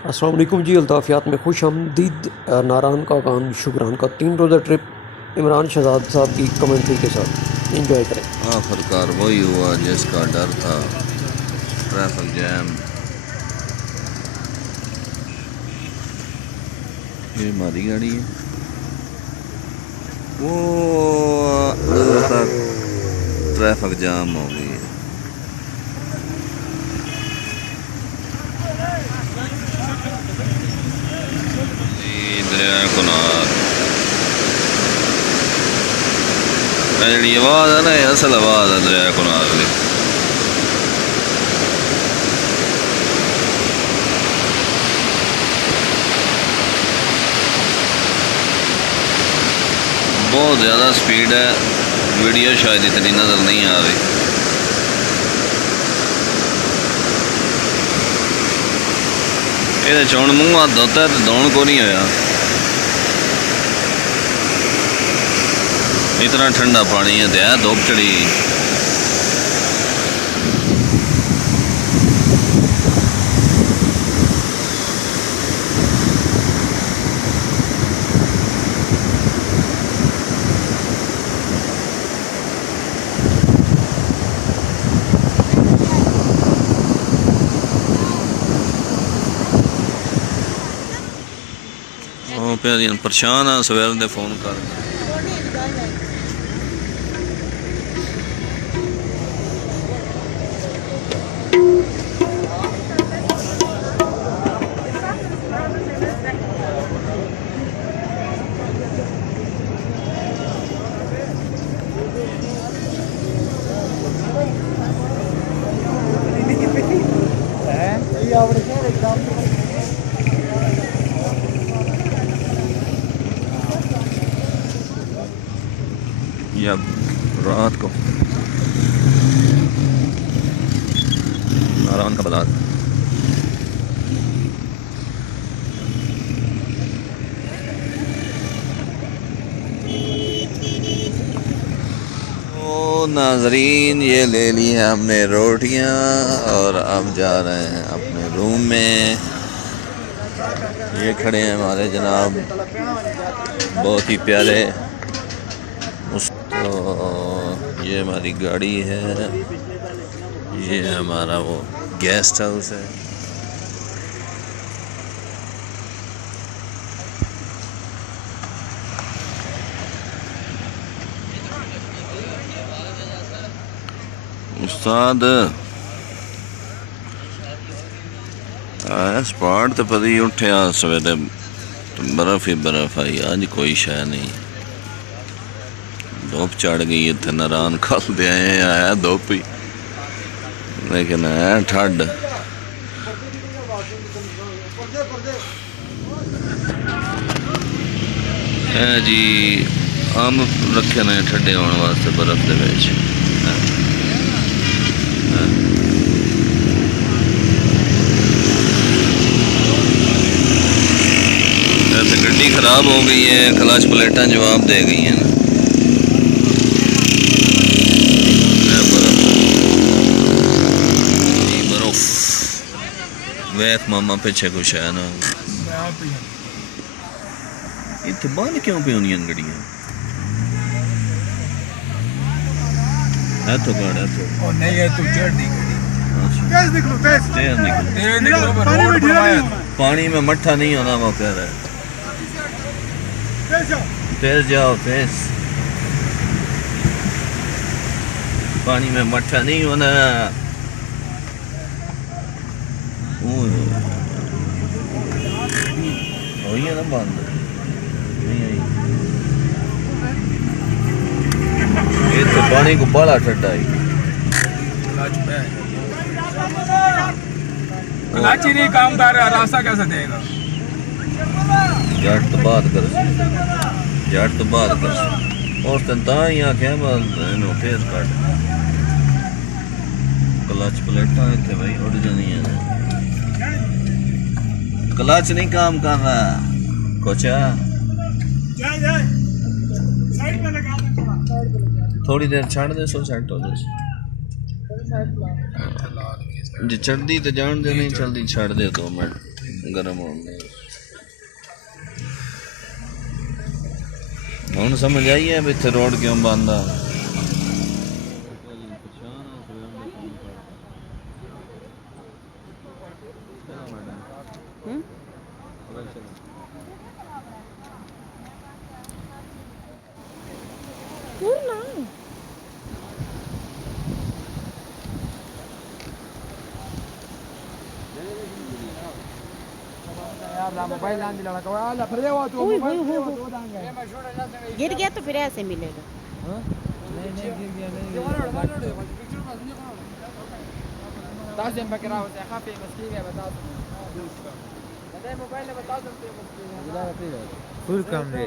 अस्सलाम वालेकुम जी। अल्ताफ़ियात में खुश आमदीद। नारान का कान शुक्रान का 3 रोज़ा ट्रिप इमरान शहजाद साहब की कमेंट्री के साथ एंजॉय करें। आखिरकार वही हुआ जिसका डर था, ट्रैफिक जैम। ये हमारी गाड़ी है, वो दूर तक ट्रैफिक जाम हो गई है। दरिया कुनार जी आवाज़ है ना, असल आवाज़ है दरिया कुनार की। बहुत ज़्यादा स्पीड है, वीडियो शायद इतनी नज़र नहीं आ रही। ये चौन मूँह हाथ धोता है तो दौड़ को नहीं होया। इतना ठंडा पानी है, दया धूप चढ़ी। परेशान आ सवेर दे फोन कर। या रात को नारायण का बाजार। तो नाजरीन, ये ले ली है हमने रोटियां और अब जा रहे हैं अपने रूम में। ये खड़े हैं हमारे जनाब, बहुत ही प्यारे। तो ये हमारी गाड़ी है, ये हमारा वो गेस्ट हाउस है। उस्ताद स्पॉट तो पता ही उठे सवेरे, बर्फ ही बर्फ आई। आज कोई शय नहीं, धूप चढ़ गई। इतने नारान कल दे आया धूप ही, लेकिन है ठंड। जी आम रखे ने ठंडे होने वास्ते बर्फ दे विच। गड्डी खराब हो गई है, क्लच प्लेटां जवाब दे गई हैं। वेख मामा पिछे कुछ है ना, इतने बंद क्यों पे होनी गड्डियां? है तो गाड़ है तो ओ नहीं है, तू चढ़ दी तेज निकलो, तेज निकलो। पानी में मट्ठा नहीं होना, वो कह रहा है। तेज जाओ, तेज। पानी में मट्ठा नहीं होना। है ना बंद नहीं आई। ये तो पानी को बड़ा ठंडा आई। कलाची नहीं काम कर रहा, रास्ता कैसे देगा? जट तो बात कर, जट तो बात कर। और तंता ही आख्या बस फेस कट क्लच प्लेटा इतने भाई उड़ जानी है। क्लच नहीं काम कर रहा कुछ। थोड़ी देर छाड़ दे, सो सेट हो जाए। जी चढ़ती तो जान दे, नहीं चलती छाड़ दे 2 मिनट। गर्म हो गए। हुण समझ आई है भी इत्थे रोड क्यों बंद आ। गिर गया तो फिर ऐसे मिलेगा। फुल कम रे।